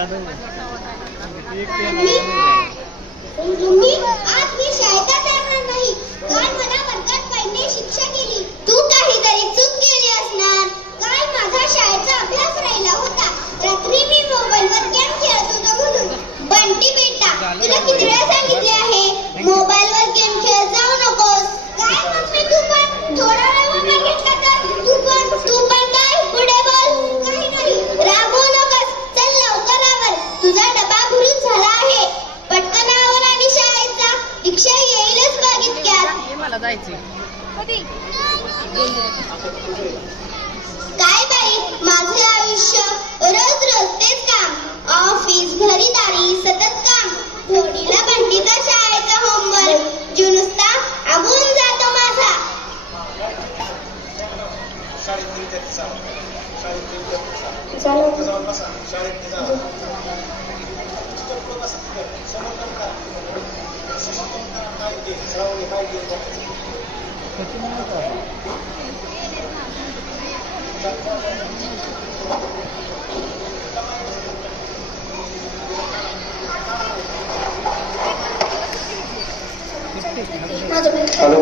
तुम्ही आज मी शाळेत जाणार नाही. काल मला वर्गात पहिले शिक्षा केली. तू काहीतरी चूक केली असणार. काल माझा शाळेचा अभ्यास राहिला होता. रात्री मी मोबाईलवर गेम खेळत होतो म्हणून. बंटी बेटा, तुला किती वेळा सांगितले आहे मोबाईलवर गेम खेळत जाऊ नकोस. काय मम्मी, तू पण थोडा वेळ मोबाईल घेतला तर तू पण काय पुढे बोल. काही नाही, रागवू नकोस. चल लवकर आवर, तुझा डबा भरून झाला आहे. पटकन आवर आणि शाळेत जा. रिक्षा येईलच बघ इतक्यात. मला जायचे काय बाई, माझे आयुष्य रोज रोज तेच काम. ऑफिस, घरी दारी, सतत काम. थोडीला बंटीचा शाळेचा होमवर्क जो नुसता आगून जातो माझा. Hello.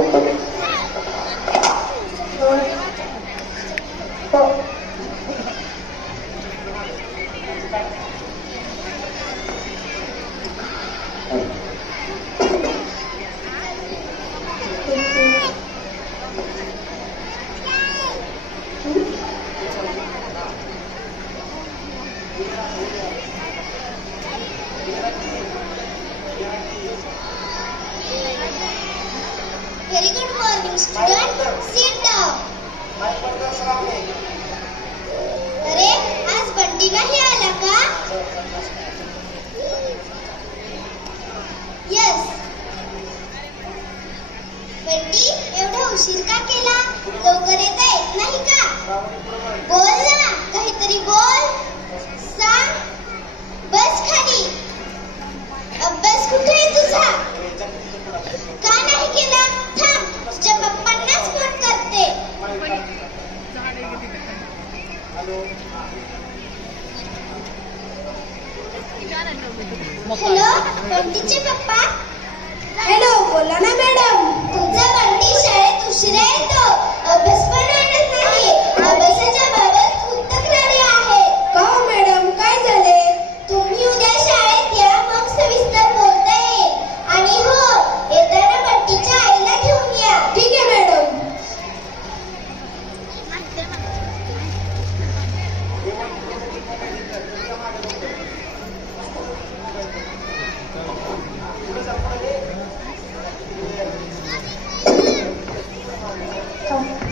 Very good morning, student. Sit down. अरे, आज बंटी नाही आला का? Yes. बंटी, एवढा उशीर का केला? लवकर येता येत नाही का? बोल ना, काहीतरी बोल. सांग. बस खाली. अभ्यास कुठे आहे तुझा? का नाही केला? थांब, तुझ्या पप्पांनाच फोन करते. हॅलो, बंटीचे पप्पा. हॅलो, बोला ना मॅडम. तुमचा बंटी शाळेत उशिरा येतो. अभ्यास पण आणत नाही. अभ्यासाच्या बाबत खूप तक्रारी आहेत. का मॅडम, काय झाले? तुम्ही उद्या शाळेत या, मग सविस्तर बोलता येईल. आणि हो, येताना बंटीच्या आईला घेऊन या. ठीक आहे मॅडम.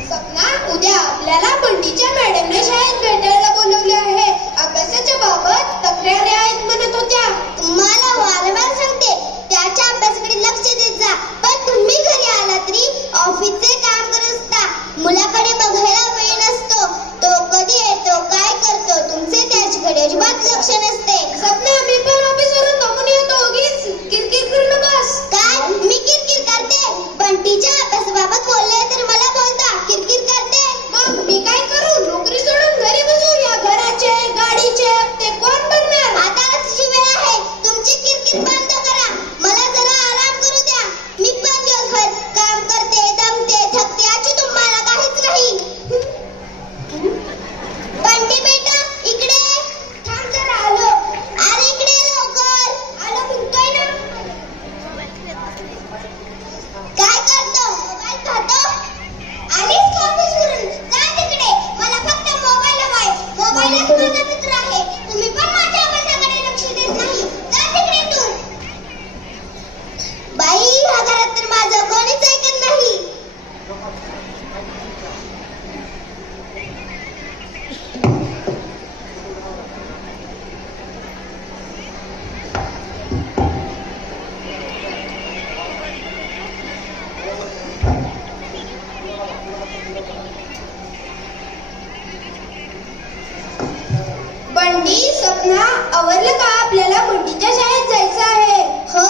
सपना, उद्या आपल्याला बंटीच्या मॅडमने शाळेत भेटायला बोलवले आहे. अभ्यासाच्या बाबत तक्रारी आहेत म्हणत होत्या. तुम्हाला वारंवार सांगते, त्याच्या अभ्यासाकडे लक्ष देत जा. पण तुम्ही घरी आला तरी ऑफिसचे काम करत असता. मुलाकडे बघायला वेळ नसतो. तो कधी येतो, काय करतो, तुमचे त्याच्याकडे अजिबात लक्ष नसते. सपना, मी पण ऑफिसवरून बघून येतो. उगीच किरकिर करू नकोस. काय? मी किरकिर करते? बंटीच्या अभ्यासाबाबत बोलले तर मला बोलता किरकिर करते. मग मी काय करू? नोकरी सोडून घरी बसून या घराचे, गाडीचे हप्ते कोण भरणार? आता तुझी वेळ आहे. तुमची किरकिर बंद करा. मला जरा आराम करू द्या. मी पण दिवसभर काम करते, दमते, थकते. याची तुम्हाला काहीच नाही. बंटी बेटा, इकडे थांब जरा. आलो. अरे इकडे लवकर. आलो म्हणतोय ना. काय करतो? मोबाईल पाहतो? आलीस का ऑफिसवरून? जा तिकडे. मला फक्त मोबाईल हवाय. मोबाईलच माझा मित्र आहे. तुम्ही पण माझ्या अभ्यासाकडे लक्ष देत नाही. जा तिकडे तू. बाई, ह्या घरात तर माझं कोणीच ऐकत नाही. बंटी, सपना, आवरलं का? आपल्याला बंटीच्या शाळेत जायचं आहे. हो.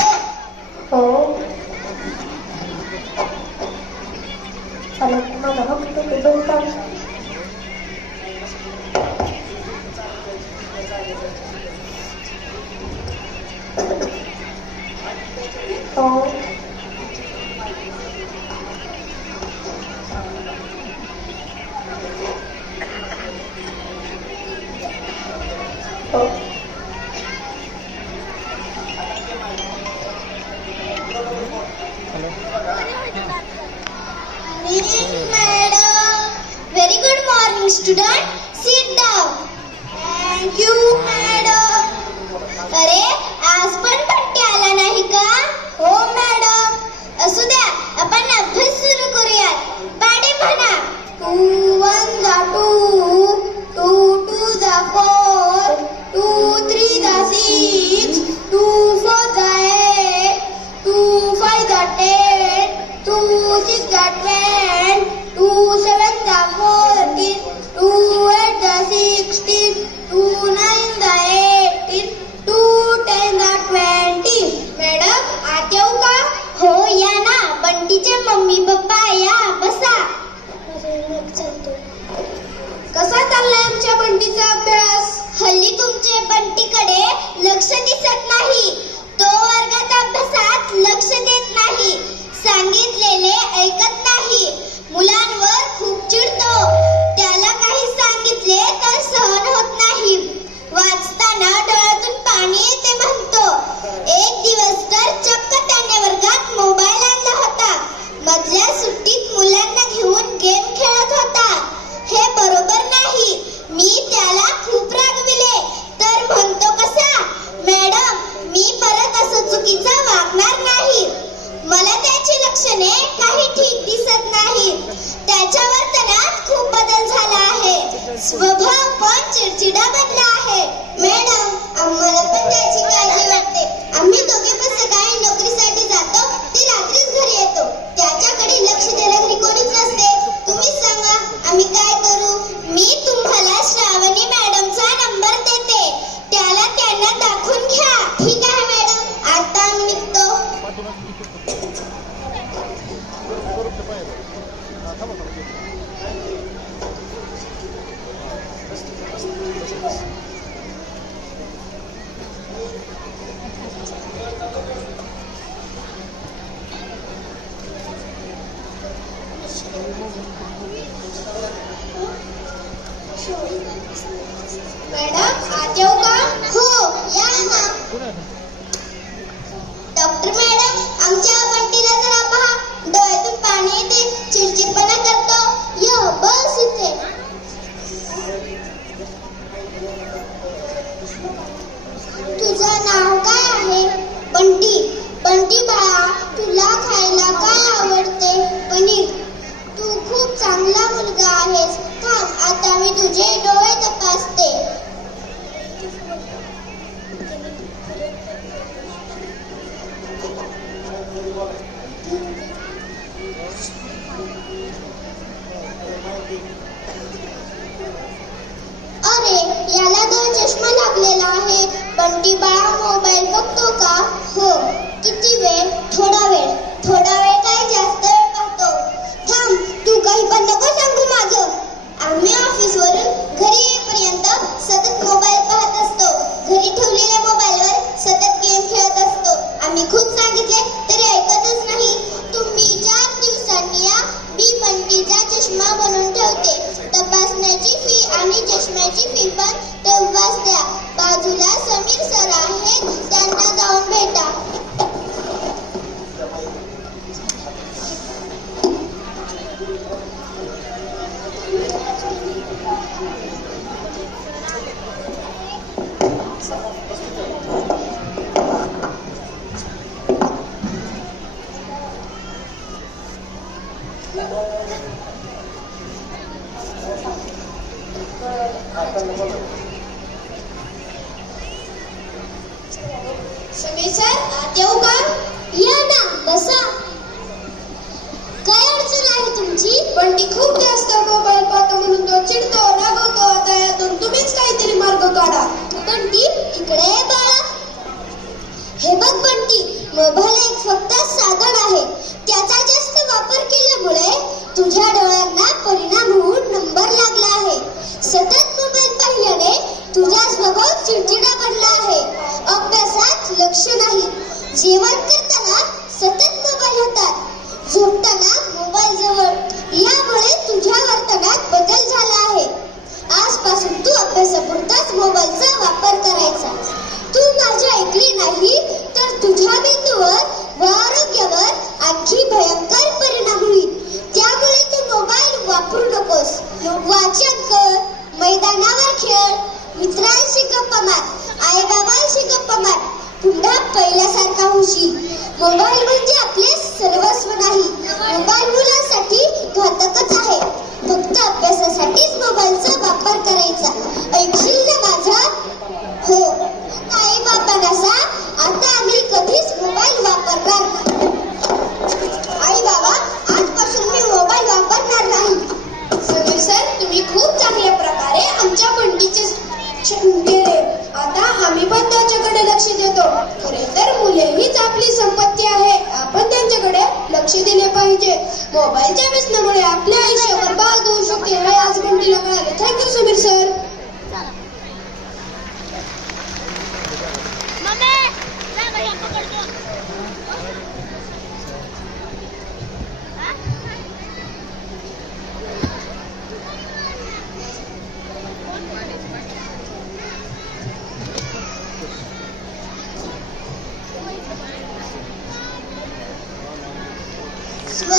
Madam, very good morning, student. Sit down. Thank you, madam. अरे आज पण पट्टी आला नाही का? हो मॅडम. असू द्या, आपण अभ्यास सुरू करूयात. पाढे म्हणा. 2 1 जा 2, 2 2 जा 4, 2 3 जा 6, 2 4 जा 8, 2 5 जा 10, 2 6 जा 12, 2 7 जा 14, 2 8 जा 16, 2 9 जा 18, 2 10 जा 20. मॅडम आत येऊ का? हो या ना. बंटीचे मम्मी पप्पा या, बसा. कसा चाललाय आमच्या बंटीचा अभ्यास? हल्ली तुमचे बंटीकडे लक्ष दिसत नाही. तो वर्गात अभ्यासात लक्ष देत नाही. सांगितलेले ऐकत नाही. मुलांवर खूप चिडतो. त्याला काही सांगितले तर सहन होत नाही. वाचताना डोळ्यातून पाणी येते म्हणतो. एक दिवस तर चक्क त्याने वर्गात मोबाईल आणला होता. मधल्या सुट्टीत मुलांना घेऊन गेम खेळत होता. हे बरोबर नाही. मी त्याला खूप रागविले तर म्हणतो कसा, मॅडम मी परत असं चुकीचं वागणार नाही. मला त्याची लक्षणे काही ठीक दिसत नाही. त्याच्या वर्तनात खूप बदल झाला आहे. स्वभाव पण चिडचिडा बनला आहे. मॅडम आम्हाला पण त्याची काळजी वाटते. आम्ही दोघे पण सकाळी नोकरीसाठी जातो, ते रात्रीच घरी येतो. त्याच्याकडे लक्ष द्यायला घरी कोणीच नसते. तुम्हीच सांगा आम्ही काय करू? मी तुम्हाला श्रावणी मॅडमचा नंबर देते. त्याला त्यांना दाखवून घ्या. ठीक आहे मॅडम, आता आम्ही निघतो. मॅडम आत येऊ का? हो या ना. डॉक्टर मॅडम आमच्या बंटीला जरा पहा. डोळ्यातून पाणी येते, चिडचिडपणा करतो. य बस इथे. तुझं नाव काय आहे? बंटी. बंटी बाळा तुला खायला काय आवडते? पनीर. तू खूप चांगला मुलगा आहेस. थांब आता मी तुझे डोळे तपासते. अरे याला तर चष्मा लागलेला आहे. बंटी बाळा मोबाईल बघतो का? हो. किती वेळ? थोडा वेळ. थोडा वेळ काय जास्त वेळ पाहतो. थांब तू काही पण नको सांगू माझं. आम्ही ऑफिसवरून घरी येईपर्यंत सतत मोबाईल पाहत असतो. घरी ठेवलेल्या मोबाईलवर सतत गेम खेळत असतो. आम्ही खूप सांगितले तरी ऐकतच नाही. तुम्ही 4 दिवसांनी या. मी बंटीचा चष्मा बनवून ठेवते. तपासण्याची फी आणि चष्म्याची फी पण तेव्हाच द्या. बाजूला समीर सर आहेत, त्यांना जाऊन भेटा. समीर सर आत येऊ का? या ना, बसा. काय अडचण आहे तुमची? बंटी खूप जास्त मोबाईल पाहतो म्हणून तो चिडतो, रागवतो. आता यातून तुम्हीच काहीतरी मार्ग काढा. बंटी इकडे ये बाळा. हे बघ बंटी, मोबाईल एक फक्त साधन आहे. त्याचा जास्त वापर केल्यामुळे तुझ्या डोळ्यांना परिणाम होऊन नंबर लागला आहे. सतत मोबाईल पाहिल्याने तुझा स्वभाव चिडचिडा बनला आहे. अभ्यासात लक्ष नाही. जेवण करताना सतत मोबाईल हातात, झोपताना मोबाईल जवळ. यामुळे तुझ्या वर्तनात बदल झाला आहे. आजपासून तू अभ्यासापुरताच मोबाईलचा वापर कर. माझे ऐकले नाही तर तुझ्या मेंदूवर व आरोग्यावर आणखी भयंकर परिणाम होईल. त्यामुळे तू मोबाईल वापरू नकोस. वाचन कर, मैदानावर खेळ, मित्रांशी गप्पा मार, आई बाबांशी गप्पा मार. पुन्हा पहिल्यासारखा होशील. मोबाईल म्हणजे आपले सर्वस्व नाही. मोबाईल मुलांसाठी घातकच आहे. फक्त अभ्यासासाठीच मोबाईलचा वापर करायचा. ऐकशील ना माझा? हो. आई बाबांना सांग, आता आम्ही कधीच मोबाईल वापरणार नाही. आई बाबा, आजपासून मी मोबाईल वापरणार नाही. समीर सर, तुम्ही खूप चांगल्या प्रकारे आमच्या बंटीचे केले. आता आम्ही पण त्याच्याकडे लक्ष देतो. खरे तर मुले हीच आपली संपत्ती आहे. आपण त्यांच्याकडे लक्ष दिले पाहिजे. मोबाईलच्या व्यसनामुळे आपल्या आयुष्य बर्बाद होऊ शकते हे आज बंटीला कळाले. Thank you Sameer sir. स्व